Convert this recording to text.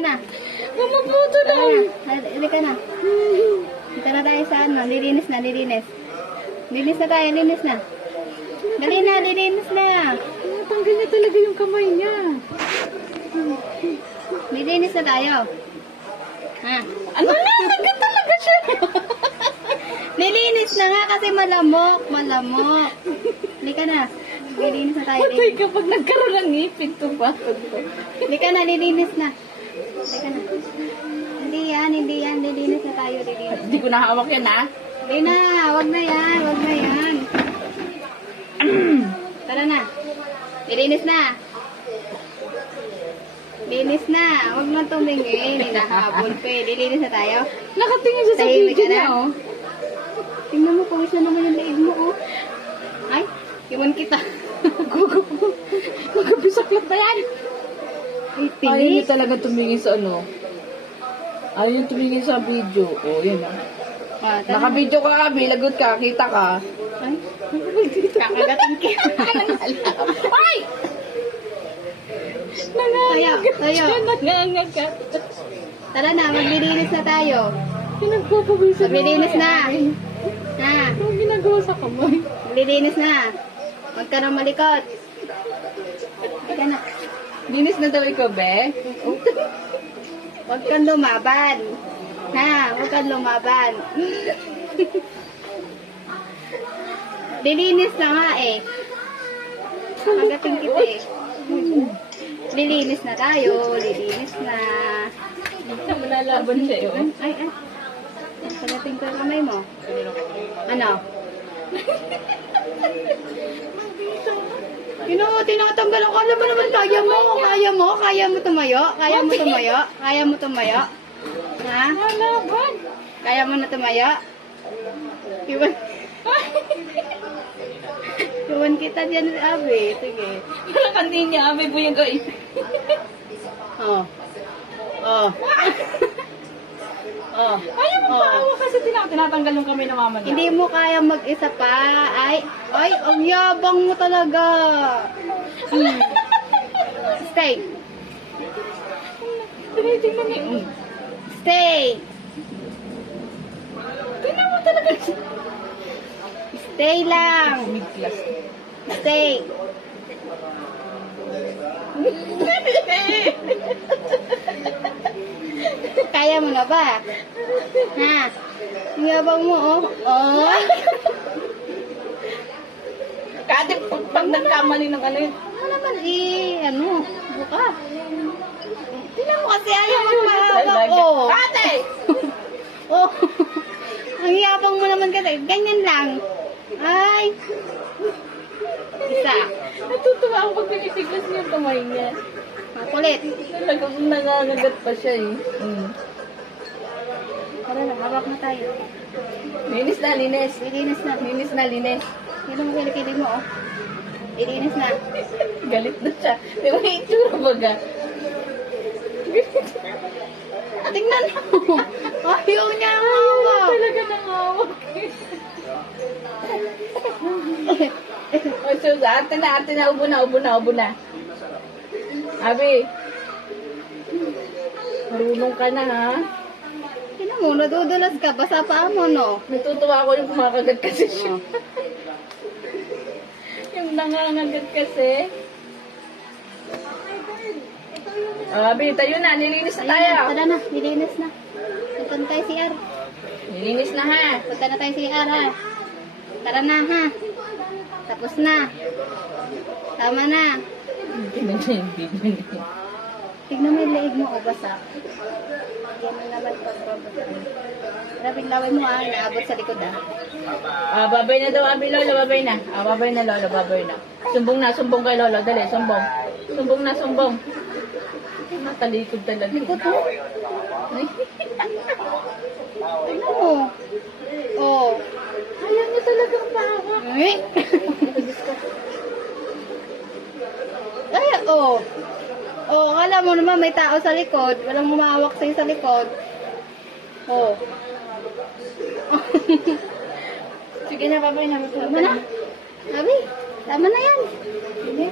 na. Mamabuto lang. Hindi ka na. Dito na tayo sa ano. Lilinis na, lilinis. Linis na tayo, linis na. Dali na, lilinis na. Tanggal niya talaga yung kamay niya. Lilinis na tayo. Ha? Ano na? Tanggal talaga siya. Lilinis na nga kasi malamok, malamok. Hindi ka na. Lilinis na tayo. Patay kapag nagkaroon ng ngipin, tumatod ko. Hindi ka na, lilinis na. Hindi ka na. Hindi yan, hindi yan. Lilinis na tayo, lilinis. Hindi ko nahawak yan, ha? Hindi na, wag na yan, wag na yan. Tara na. Lilinis na. Linis na. Huwag na tumingin. Hinahabol pa eh. Lilinis na tayo. Nakatingin siya sa Tahimik video ka na. niya, oh. Tingnan mo, pawis na naman yung leeg mo, oh. Ay, iwan kita. Magkabisaklat na yan. Ay, Ayaw niya tinis. talaga tumingin sa ano. Ayaw niya tumingin sa video. Oh, yan, ah. Ah, tara. Naka-video ka, Abi. Lagot ka. Kita ka. Ay, kakagating kita. Ay! Tayo, tayo. Nangangagat. Tara na, maglilinis na tayo. Pinagpapabisa Maglilinis na. Ha, Anong ginagawa sa kamay? maglilinis na. Huwag ka nang malikot. Huwag ka na. Linis na daw ikaw, be? Huwag kang lumaban. Ha, huwag kang lumaban. Lilinis na nga eh. Magating kita eh. Lilinis na tayo. Lilinis na. Manalaban siya yun. Ay, ay. Pagating ko yung kamay mo. Ano? Tinatanggal ako. Alam mo naman, kaya mo. Kaya mo. Kaya mo tumayo. Kaya mo tumayo. Kaya mo tumayo. Ha? Manalaban! Kaya mo na tumayo? Iwan. Iwan kita dyan, Abi. Sige. Parang kantin niya, Abi po yung guys. Oh. Oh. Oh. Ayaw mo Oh. paawa kasi tinatanggal yung kamay ng mama niya. Hindi mo kaya mag-isa pa. Ay, ang yabang mo talaga. Hmm. Stay. Tinitingnan niya. Stay. Tingnan mo talaga siya. Stay lang. Mid-class. Stay. Kaya mo na ba? Ha? Ang yabang mo, oh. Oh. Kati, pag nagkamali ng ano yun. Ano naman, ano? Buka. Tingnan mo kasi ayaw magpahawak, oh. Kati! Oh. Ang yabang mo naman kasi. Ganyan lang. Ay. Isa. Natutuwa ako pag pinitiglas niya yung kamay niya. Makulit. Talagang nangangagat pa siya eh. Tara na, hawak na tayo. Linis na, linis. Lilinis na. Linis na, linis. Tingnan mo kilikili mo, oh. Lilinis na. Galit na siya. Di ba yung itsura baga? Tingnan mo. Ayaw niya ang hawak. Talaga nangawak. O, so, ate na, ubo na. Abi, marunong ka na, ha? Tingnan mo, nadudulas ka. Basa pa mo, no? Natutuwa ako yung kumakagat kasi siya. Oh. Yung nangangagat kasi. Abi, tayo na. Nilinis na tayo. Tara na, nilinis na. Punta na tayo CR. Nilinis na, ha? Punta na tayo CR, ha? Tara na, ha? Tapos na. Tama na. Tingnan niya yung video niya. Tignan mo yung leeg mo, o basa. Yan na naman pagbabasa. Grabing laway mo, ha? Naabot sa likod, ha? Babay na daw, Abi, Lolo. Babay na. Babay na, Lolo. Babay na. Sumbong kay Lolo. Dali, sumbong. Sumbong. Natalikod talaga. Likod, ha? Tignan mo. Oh. Ayaw niya talagang pahawak. Ay! Ay, oh. Oh, akala mo naman may tao sa likod. Walang humahawak sa'yo sa likod. Oh. Sige na, babay na. Tama na. Sabi, tama na yan. Sige.